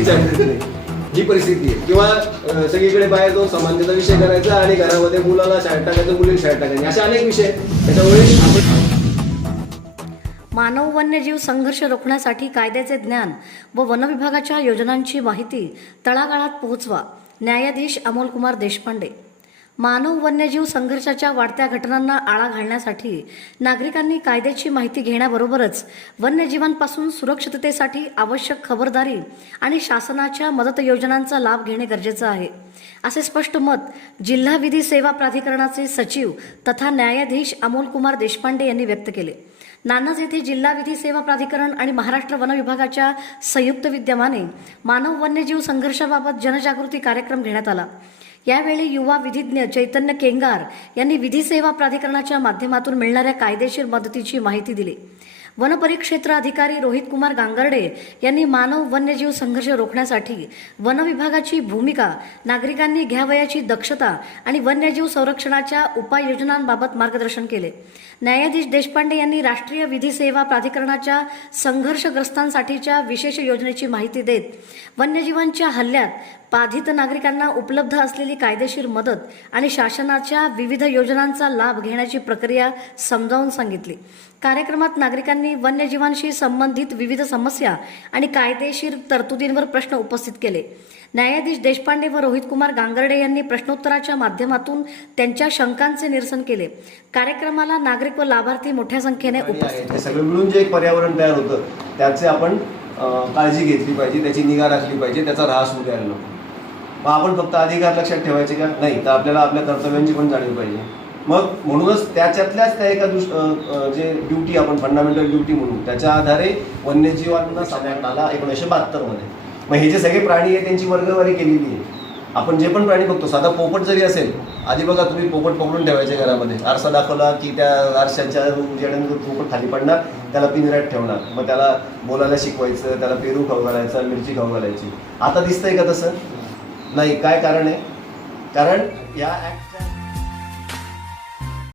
ही परिस्थिती आहे. किंवा सगळीकडे बाहेर जाऊन समानतेचा विषय करायचा आणि घरामध्ये मुलाला शाळेत टाकायचं, मुलीला शाळेत टाकायचं, असे अनेक विषय आहेत. त्याच्यामुळे मानव वन्यजीव संघर्ष रोखण्यासाठी कायद्याचे ज्ञान व वनविभागाच्या योजनांची माहिती तळागाळात पोहोचवा. न्यायाधीश अमोलकुमार देशपांडे. मानव वन्यजीव संघर्षाच्या वाढत्या घटनांना आळा घालण्यासाठी नागरिकांनी कायद्याची माहिती घेण्याबरोबरच वन्यजीवांपासून सुरक्षिततेसाठी आवश्यक खबरदारी आणि शासनाच्या मदत योजनांचा लाभ घेणे गरजेचे आहे, असे स्पष्ट मत जिल्हा विधी सेवा प्राधिकरणाचे सचिव तथा न्यायाधीश अमोलकुमार देशपांडे यांनी व्यक्त केले. नान्नज येथे जिल्हा विधी सेवा प्राधिकरण आणि महाराष्ट्र वन विभागाच्या संयुक्त विद्यमाने मानव वन्यजीव संघर्षाबाबत जनजागृती कार्यक्रम घेण्यात आला. यावेळी युवा विधिज्ञ चैतन्य केंगार यांनी विधी सेवा प्राधिकरणाच्या माध्यमातून मिळणाऱ्या कायदेशीर मदतीची माहिती दिली. वनपरिक्षेत्र अधिकारी रोहित कुमार गांगर्डे यांनी मानव वन्यजीव संघर्ष रोखण्यासाठी वन विभागाची भूमिका, नागरिकांनी घ्यावयाची दक्षता आणि वन्यजीव संरक्षणाच्या उपाययोजनांबाबत मार्गदर्शन केले. न्यायाधीश देशपांडे यांनी राष्ट्रीय विधी सेवा प्राधिकरणाच्या संघर्षग्रस्तांसाठीच्या विशेष योजनेची माहिती देत वन्यजीवांच्या हल्ल्यात बाधित नागरिकांना उपलब्ध असलेली कायदेशीर मदत आणि शासनाच्या विविध योजनांचा लाभ घेण्याची प्रक्रिया समजावून सांगितली. कार्यक्रमात नागरिकांनी वन्यजीवांशी संबंधित विविध समस्या आणि कायदेशीर तरतुदींवर प्रश्न उपस्थित केले. न्यायाधीश देशपांडे व रोहित कुमार गांगर्डे यांनी प्रश्नोत्तराच्या माध्यमातून त्यांच्या शंकांचे निरसन केले. कार्यक्रमाला नागरिक व लाभार्थी मोठ्या संख्येने उपस्थित. सगळं मिळून जे एक पर्यावरण तयार होतं त्याचे आपण काळजी घेतली पाहिजे, त्याची निगा राखली पाहिजे, त्याचा ऱ्हास होऊ द्यायला नको. मग आपण फक्त अधिकार लक्षात ठेवायचे का? नाही, तर आपल्याला आपल्या कर्तव्यांची पण जाणीव पाहिजे. मग म्हणूनच त्याच्यातल्याच त्या एका जे ड्युटी आपण फंडामेंटल ड्युटी म्हणून त्याच्या आधारे वन्यजीवांना सांगण्यात आला 1972 मध्ये. मग हे जे सगळे प्राणी आहे त्यांची वर्गवारी केलेली आहे. आपण जे पण प्राणी बघतो, साधा पोपट जरी असेल, आधी बघा तुम्ही पोपट पकडून ठेवायचे घरामध्ये, आरसा दाखवला की त्या आरशाच्या उजेडाने पोपट खाली पडणार, त्याला पिंजऱ्यात ठेवणार, मग त्याला बोलायला शिकवायचं, त्याला पेरू खाऊ घालायचा, मिरची खाऊ घालायची. आता दिसतंय का तसं? नाही. काय कारण आहे? कारण या ऍक्टच्या